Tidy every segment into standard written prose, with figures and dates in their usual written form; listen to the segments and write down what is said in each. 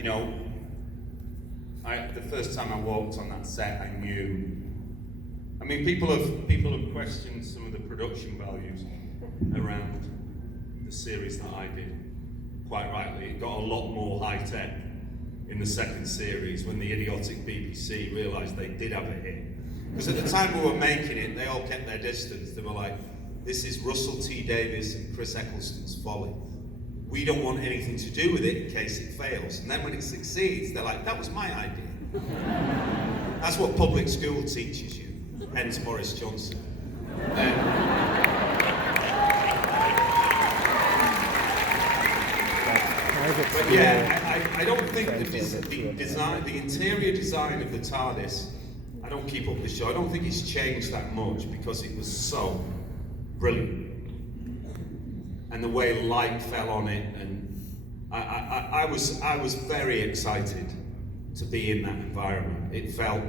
you know, the first time I walked on that set, I knew. I mean, people have questioned some of the production values around the series that I did. Quite rightly, it got a lot more high tech in the second series when the idiotic BBC realised they did have a hit. Because at the time we were making it, they all kept their distance. They were like, "This is Russell T Davies and Chris Eccleston's folly. We don't want anything to do with it in case it fails." And then when it succeeds, they're like, "That was my idea." That's what public school teaches you, hence Boris Johnson. But yeah, I don't think the interior design of the TARDIS, I don't keep up with the show, I don't think it's changed that much because it was so brilliant. And the way light fell on it, and I was very excited to be in that environment. It felt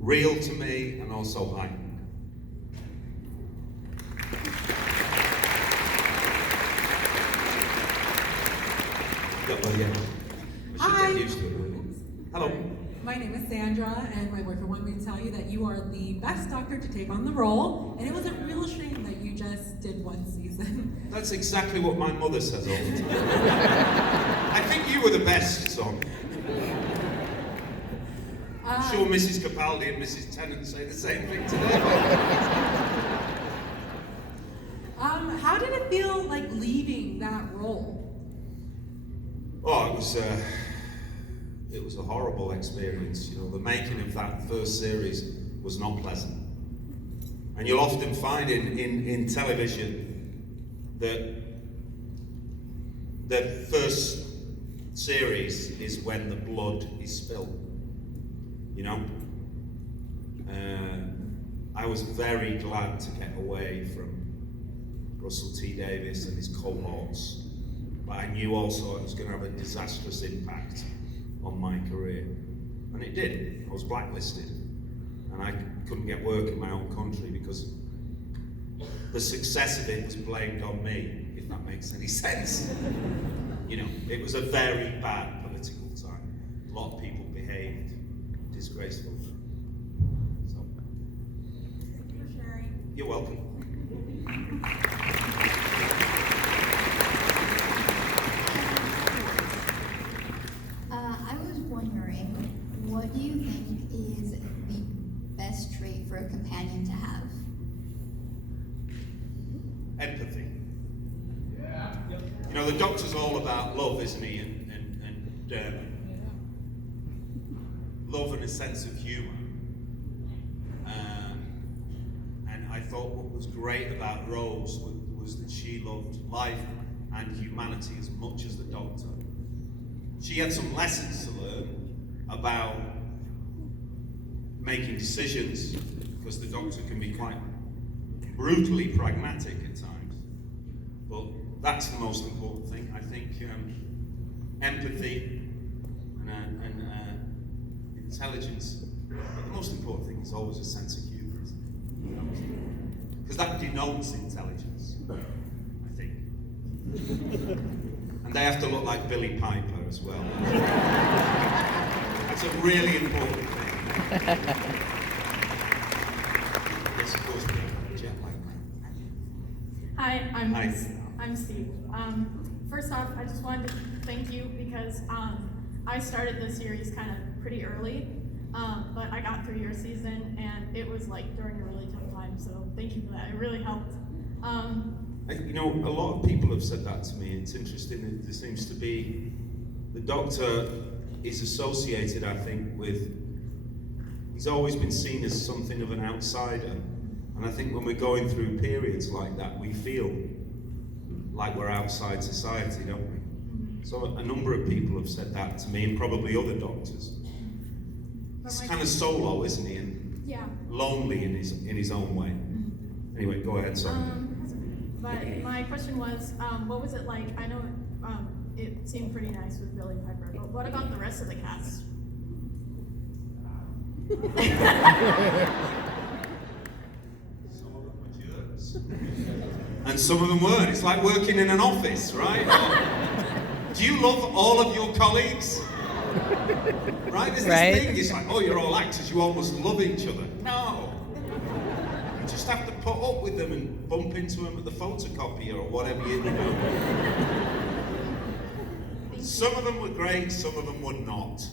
real to me and also heightened. Hi. Get used to it, really. Hello. My name is Sandra, and my boyfriend wanted me to tell you that you are the best doctor to take on the role, and it was a real shame that you just did one season. That's exactly what my mother says all the time. I think you were the best, son. I'm sure Mrs. Capaldi and Mrs. Tennant say the same thing today. How did it feel like leaving that role? Oh, it was a horrible experience. You know, the making of that first series was not pleasant. And you'll often find in television that the first series is when the blood is spilled. You know? I was very glad to get away from Russell T Davies and his cohorts. But I knew also it was going to have a disastrous impact on my career. And it did. I was blacklisted. And I couldn't get work in my own country because the success of it was blamed on me, if that makes any sense. You know, it was a very bad political time. A lot of people behaved disgracefully. So, Thank you for sharing. You're welcome. I was wondering, what do you think is the best trait for a companion to have? Empathy. Yeah. You know, the Doctor's all about love, isn't he? And love and a sense of humour. And I thought what was great about Rose was that she loved life and humanity as much as the Doctor. She had some lessons to learn about making decisions, because the Doctor can be quite brutally pragmatic at times. But that's the most important thing. I think empathy and intelligence. But the most important thing is always a sense of humour, isn't it? Because that denotes intelligence, I think. And they have to look like Billy Piper as well. That's a really important thing. Yes, of course, jet lag. Hi, I'm Steve. First off, I just wanted to thank you because I started the series kind of pretty early, but I got through your season and it was like during a really tough time, so thank you for that. It really helped. You know, a lot of people have said that to me. It's interesting that there seems to be, the Doctor is associated, I think, with, he's always been seen as something of an outsider. And I think when we're going through periods like that, we feel like we're outside society, don't we? So a number of people have said that to me, and probably other Doctors. It's kind of solo, isn't he? And Yeah. lonely in his own way. Anyway, go ahead, sorry. But my question was, what was it like? I know it seemed pretty nice with Billy Piper, but what about the rest of the cast? Some of them were jerks. And some of them weren't. It's like working in an office, right? Do you love all of your colleagues? Right? There's Right. this thing, it's like, oh, you're all actors, you almost love each other. No. You just have to put up with them and bump into them at the photocopier or whatever you do. Some of them were great, some of them were not.